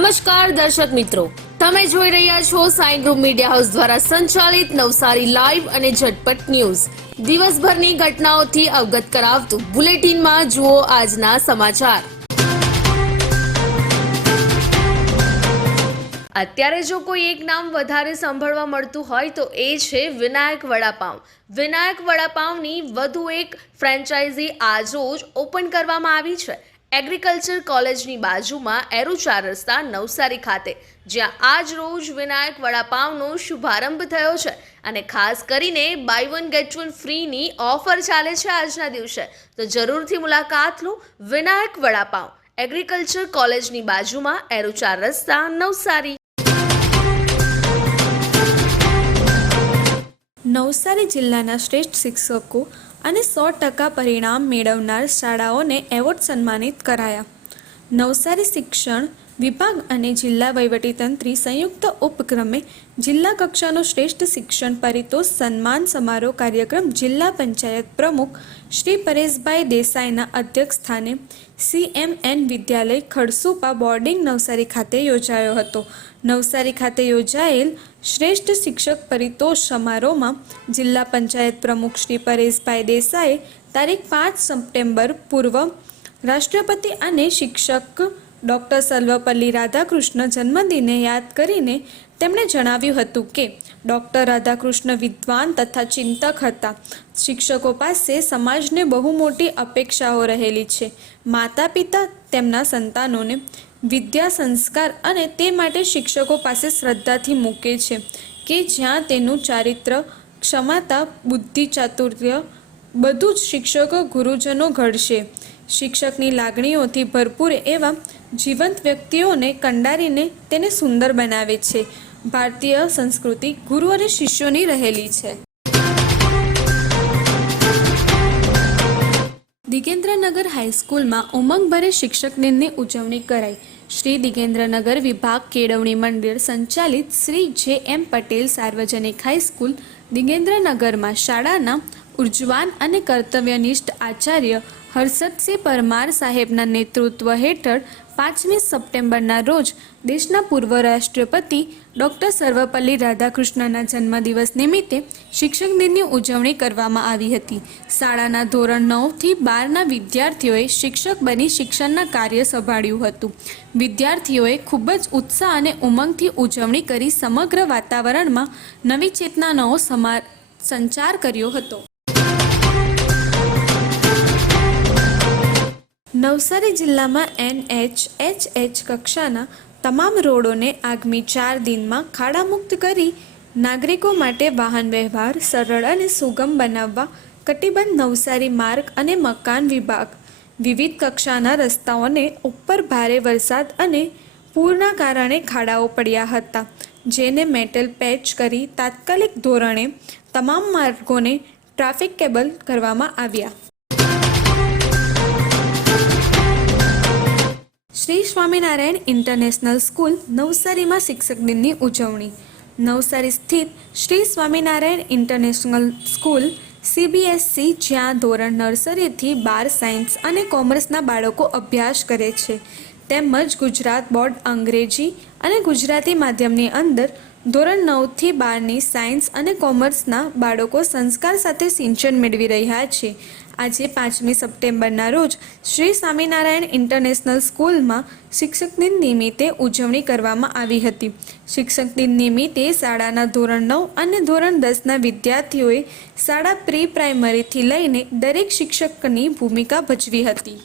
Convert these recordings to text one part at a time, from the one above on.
નમસ્કાર દર્શક મિત્રો. તમે જોઈ રહ્યા છો સાઈ ગ્રુપ મીડિયા હાઉસ દ્વારા સંચાલિત નવસારી લાઈવ અને ઝટપટ ન્યૂઝ. દિવસભરની ઘટનાઓથી અવગત કરાવતું બુલેટિનમાં જુઓ આજના સમાચાર. અત્યારે જો કોઈ એક નામ વધારે સાંભળવા મળતું હોય તો એ છે વિનાયક વડાપાવ. વિનાયક વડાપાવની વધુ એક ફ્રેન્ચાઇઝી આજરોજ ઓપન કરવામાં આવી છે. એગ્રીકલ્ચર કોલેજની બાજુમાં એરો ચાર રસ્તા નવસારી ખાતે, જ્યાં આજ રોજ વિનાયક વડાપાવનો શુભારંભ થયો છે અને ખાસ કરીને બાય વન ગેટ વન ફ્રીની ઓફર ચાલે છે આજના દિવસે. તો જરૂરથી મુલાકાત લો વિનાયક વડાપાઉં એગ્રીકલ્ચર કોલેજની બાજુમાં એરુચાર રસ્તા નવસારી. નવસારી જિલ્લાના શ્રેષ્ઠ શિક્ષકો અને સો ટકા પરિણામ મેળવનાર શાળાઓને એવોર્ડ સન્માનિત કરાયા. નવસારી શિક્ષણ વિભાગ અને જિલ્લા વહીવટીતંત્રી સંયુક્ત ઉપક્રમે જિલ્લા કક્ષાનો શ્રેષ્ઠ શિક્ષણ પરિતોષ સન્માન સમારોહ કાર્યક્રમ જિલ્લા પંચાયત પ્રમુખ શ્રી પરેશભાઈ દેસાઈના અધ્યક્ષ સ્થાને સીએમએન વિદ્યાલય ખડસુપા બોર્ડિંગ નવસારી ખાતે યોજાયો હતો. નવસારી ખાતે યોજાયેલ શ્રેષ્ઠ શિક્ષક પરિતોષ સમારોહમાં જિલ્લા પંચાયત પ્રમુખ શ્રી પરેશભાઈ દેસાઈએ તારીખ પાંચ સપ્ટેમ્બર પૂર્વ રાષ્ટ્રપતિ અને શિક્ષક ડૉક્ટર સર્વપલ્લી રાધાકૃષ્ણ જન્મદિને યાદ કરીને તેમણે જણાવ્યું હતું કે, ડૉક્ટર રાધાકૃષ્ણ વિદ્વાન તથા ચિંતક હતા. શિક્ષકો પાસે સમાજને બહુ મોટી અપેક્ષાઓ રહેલી છે. માતા પિતા તેમના સંતાનોને વિદ્યા, સંસ્કાર અને તે માટે શિક્ષકો પાસે શ્રદ્ધાથી મૂકે છે કે જ્યાં તેનું ચારિત્ર, ક્ષમતા, બુદ્ધિ, ચાતુર્ય બધું જ શિક્ષકો ગુરુજનો ઘડશે. શિક્ષકની લાગણીઓથી ભરપૂર એવા જીવંત વ્યક્તિઓને કંડારીને તેને સુંદર બનાવે છે. ભારતીય સંસ્કૃતિ ગુરુ અને શિષ્યોની રહેલી છે. દિગેન્દ્રનગર હાઈસ્કૂલમાં ઉમંગભરે શિક્ષક દિનની ઉજવણી કરાઈ. શ્રી દિગેન્દ્રનગર વિભાગ કેળવણી મંડળ સંચાલિત શ્રી જે એમ પટેલ સાર્વજનિક હાઈસ્કૂલ દિગેન્દ્રનગરમાં શાળાના ઉર્જવાન અને કર્તવ્યનિષ્ઠ આચાર્ય હર્ષદસિંહ પરમાર સાહેબના નેતૃત્વ હેઠળ પાંચમી સપ્ટેમ્બરના રોજ દેશના પૂર્વ રાષ્ટ્રપતિ ડૉક્ટર સર્વપલ્લી રાધાકૃષ્ણના જન્મદિવસ નિમિત્તે શિક્ષક દિનની ઉજવણી કરવામાં આવી હતી. શાળાના ધોરણ નવથી બારના વિદ્યાર્થીઓએ શિક્ષક બની શિક્ષણના કાર્ય સંભાળ્યું હતું. વિદ્યાર્થીઓએ ખૂબ જ ઉત્સાહ અને ઉમંગથી ઉજવણી કરી સમગ્ર વાતાવરણમાં નવી ચેતનાનો સમા, સંચાર કર્યો હતો. નવસારી જિલ્લામાં એનએચ એચ એચ કક્ષાના તમામ રોડોને આગામી ચાર દિનમાં ખાડામુક્ત કરી નાગરિકો માટે વાહન વ્યવહાર સરળ અને સુગમ બનાવવા કટિબંધ નવસારી માર્ગ અને મકાન વિભાગ વિવિધ કક્ષાના રસ્તાઓને ઉપર ભારે વરસાદ અને પૂરના કારણે ખાડાઓ પડ્યા હતા, જેને મેટલ પેચ કરી તાત્કાલિક ધોરણે તમામ માર્ગોને ટ્રાફિક કેબલ કરવામાં આવ્યા. સ્વામિનારાયણ ઇન્ટરનેશનલ સ્કૂલ નવસારીમાં શિક્ષક દિનની ઉજવણી. નવસારી સ્થિત Shri Swaminarayan international school CBSC જ્યાં ધોરણ નર્સરીથી બાર સાયન્સ અને કોમર્સના બાળકો અભ્યાસ કરે છે. તેમજ ગુજરાત બોર્ડ અંગ્રેજી અને ગુજરાતી માધ્યમની અંદર ધોરણ નવથી બારની સાયન્સ અને કોમર્સના બાળકો સંસ્કાર સાથે સિંચન મેળવી રહ્યા છે. આજે પાંચમી સપ્ટેમ્બરના રોજ શ્રી સ્વામિનારાયણ ઇન્ટરનેશનલ સ્કૂલમાં શિક્ષક દિન નિમિત્તે ઉજવણી કરવામાં આવી હતી. શિક્ષક દિન નિમિત્તે શાળાના ધોરણ નવ અને ધોરણ દસના વિદ્યાર્થીઓએ શાળા પ્રી પ્રાઇમરીથી લઈને દરેક શિક્ષકની ભૂમિકા ભજવી હતી.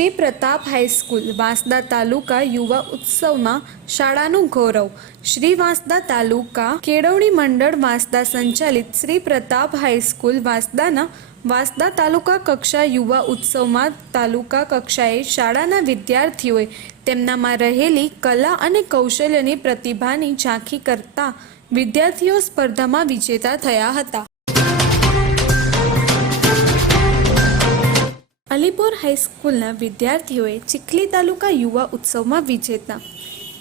શ્રી પ્રતાપ હાઈસ્કૂલ વાંસદા તાલુકા યુવા ઉત્સવમાં શાળાનું ગૌરવ. શ્રી વાંસદા તાલુકા કેળવણી મંડળ વાંસદા સંચાલિત શ્રી પ્રતાપ હાઈસ્કૂલ વાંસદાના વાંસદા તાલુકા કક્ષા યુવા ઉત્સવમાં તાલુકા કક્ષાએ શાળાના વિદ્યાર્થીઓએ તેમનામાં રહેલી કલા અને કૌશલ્યની પ્રતિભાની ઝાંખી કરતા વિદ્યાર્થીઓ સ્પર્ધામાં વિજેતા થયા હતા. અલીપોર હાઈસ્કૂલના વિદ્યાર્થીઓએ ચીખલી તાલુકા યુવા ઉત્સવમાં વિજેતા.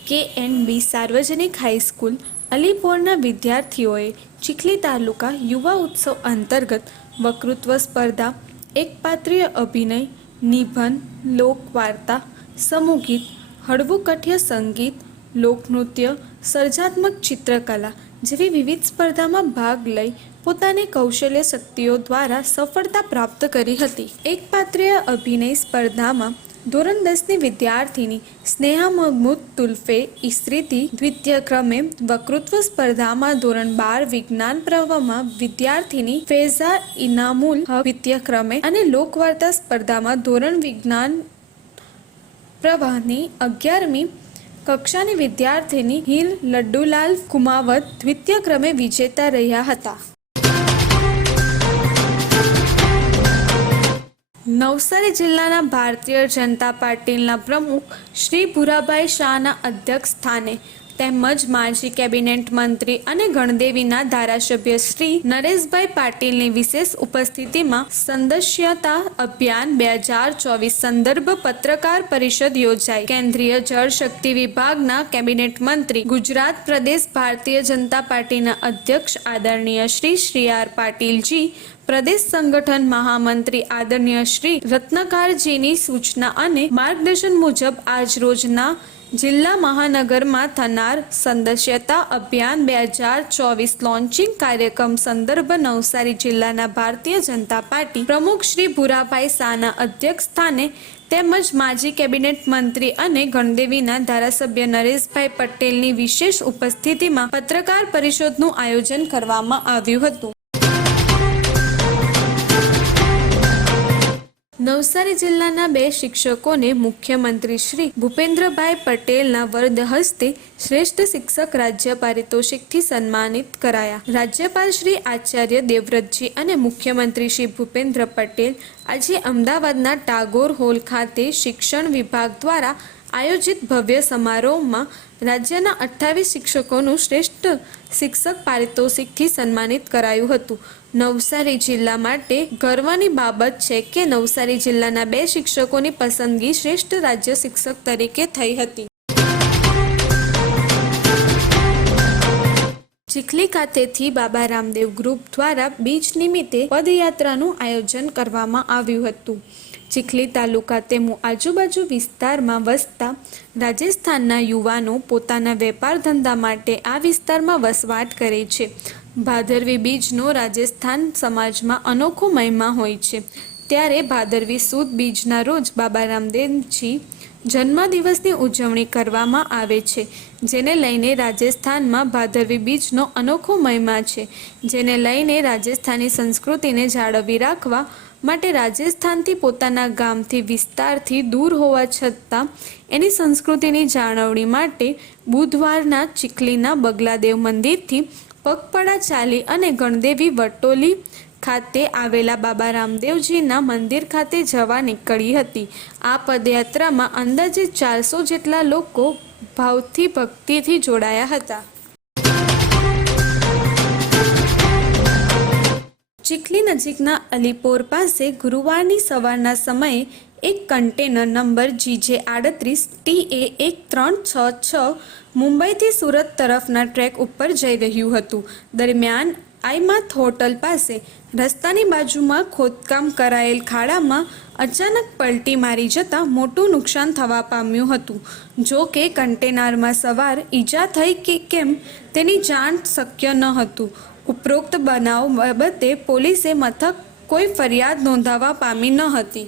કે એન બી સાર્વજનિક હાઈસ્કૂલ અલીપોરના વિદ્યાર્થીઓએ ચીખલી તાલુકા યુવા ઉત્સવ અંતર્ગત વકૃત્વ સ્પર્ધા, એકપાત્રીય અભિનય નિબંધ લોકવાર્તા, સમૂહગીત હળવું કઠ્ય સંગીત, લોકનૃત્ય, સર્જાત્મક ચિત્રકલા જેવી વિવિધ સ્પર્ધામાં ભાગ લઈ પોતાની કૌશલ્ય શક્તિઓ દ્વારા સફળતા પ્રાપ્ત કરી હતી. એક પાત્રીય અભિનય સ્પર્ધામાં ધોરણ દસની વિદ્યાર્થીની સ્નેહા મહમૂદ તુલ્ફે ઇસ્ત્રીથી દ્વિતીય ક્રમે વકૃત્વ સ્પર્ધામાં ધોરણ બાર વિજ્ઞાન પ્રવાહમાં વિદ્યાર્થીની ફેઝા ઇનામુલ દ્વિતીય ક્રમે અને લોકવાર્તા સ્પર્ધામાં ધોરણ વિજ્ઞાન પ્રવાહની અગિયારમી કક્ષાની વિદ્યાર્થીની હિલ લડ્ડુલાલ કુમાવત દ્વિતીય ક્રમે વિજેતા રહ્યા હતા. નવસારી જિલ્લાના ભારતીય જનતા પાર્ટીના પ્રમુખ શ્રી ભુરાભાઈ શાહના અધ્યક્ષ સ્થાને તેમજ માજી કેબિનેટ મંત્રી અને ગણદેવીના ધારાસભ્ય શ્રી નરેશભાઈ પાટીલની વિશેષ ઉપસ્થિતિમાં સંદસ્યતા અભિયાન બે હજાર ચોવીસ સંદર્ભ પત્રકાર પરિષદ યોજાઈ. કેન્દ્રીય જળશક્તિ વિભાગના કેબિનેટ મંત્રી ગુજરાત પ્રદેશ ભારતીય જનતા પાર્ટીના અધ્યક્ષ આદરણીય શ્રી શ્રી આર પાટીલજી પ્રદેશ સંગઠન મહામંત્રી આદરણીય શ્રી રત્નકારજીની સૂચના અને માર્ગદર્શન મુજબ આજ રોજના જિલ્લા મહાનગરમાં થનાર સંદશ્યતા અભિયાન બે હજાર ચોવીસ લોન્ચિંગ કાર્યક્રમ સંદર્ભ નવસારી જિલ્લાના ભારતીય જનતા પાર્ટી પ્રમુખ શ્રી ભુરાભાઈ શાહના અધ્યક્ષ સ્થાને તેમજ માજી કેબિનેટ મંત્રી અને ગણદેવીના ધારાસભ્ય નરેશભાઈ પટેલની વિશેષ ઉપસ્થિતિમાં પત્રકાર પરિષદનું આયોજન કરવામાં આવ્યું હતું. નવસારી જિલ્લાના બે શિક્ષકોને મુખ્યમંત્રી શ્રી ભૂપેન્દ્રભાઈ પટેલના વરદ હસ્તે શ્રેષ્ઠ શિક્ષક રાજ્ય પારિતોષિકથી સન્માનિત કરાયા. રાજ્યપાલ શ્રી આચાર્ય દેવવ્રતજી અને મુખ્યમંત્રી શ્રી ભૂપેન્દ્ર પટેલ આજે અમદાવાદના ટાગોર હોલ ખાતે શિક્ષણ વિભાગ દ્વારા આયોજિત ભવ્ય સમારોહમાં રાજ્યના અઠ્ઠાવીસ શિક્ષકોનું શ્રેષ્ઠ શિક્ષક પારિતોષિકથી સન્માનિત કરાયું હતું. નવસારી જિલ્લા માટે ગર્વની બાબત છે કે નવસારી જિલ્લાના બે શિક્ષકોની પસંદગી શ્રેષ્ઠ રાજ્ય શિક્ષક તરીકે થઈ હતી. ચીખલી ખાતેથી બાબા રામદેવ ગ્રુપ દ્વારા બીજ નિમિત્તે પદયાત્રાનું આયોજન કરવામાં આવ્યું હતું. ચીખલી તાલુકા તેમજ આજુબાજુ વિસ્તારમાં વસતા રાજસ્થાનના યુવાનો પોતાના વેપાર ધંધા માટે આ વિસ્તારમાં વસવાટ કરે છે. ભાદરવી બીજનો રાજસ્થાન સમાજમાં અનોખો મહિમા હોય છે. ત્યારે ભાદરવી સુદ બીજના રોજ બાબા રામદેવજી જન્મદિવસની ઉજવણી કરવામાં આવે છે, જેને લઈને રાજસ્થાનમાં ભાદરવી બીજનો અનોખો મહિમા છે, જેને લઈને રાજસ્થાની સંસ્કૃતિને જાળવી રાખવા માટે રાજસ્થાનથી પોતાના ગામથી વિસ્તારથી દૂર હોવા છતાં, એની સંસ્કૃતિની જાળવણી માટે બુધવારના ચીખલીના બગલાદેવ મંદિરથી પગપળા ચાલી અને ગણદેવી વટોલી ખાતે આવેલા બાબા રામદેવજીના મંદિર ખાતે જવા નીકળી હતી. આ પદયાત્રામાં અંદાજે ચારસો જેટલા લોકો ભાવથી, ભક્તિથી જોડાયા હતા. ચીખલી નજીકના અલીપોર પાસે ગુરુવારની સવારના સમયે એક કન્ટેનર નંબર જીજે આડત્રીસ ટી એ એક ત્રણ છ છ મુંબઈથી સુરત તરફના ટ્રેક ઉપર જઈ રહ્યું હતું. દરમિયાન આઈમાથ હોટલ પાસે રસ્તાની બાજુમાં ખોદકામ કરાયેલ ખાડામાં અચાનક પલટી મારી જતાં મોટું નુકસાન થવા પામ્યું હતું. જો કે કન્ટેનરમાં સવાર ઈજા થઈ કે કેમ તેની જાણ શક્ય ન હતું. ઉપરોક્ત બનાવ બાબતે પોલીસે મથક કોઈ ફરિયાદ નોંધાવવા પામી ન હતી.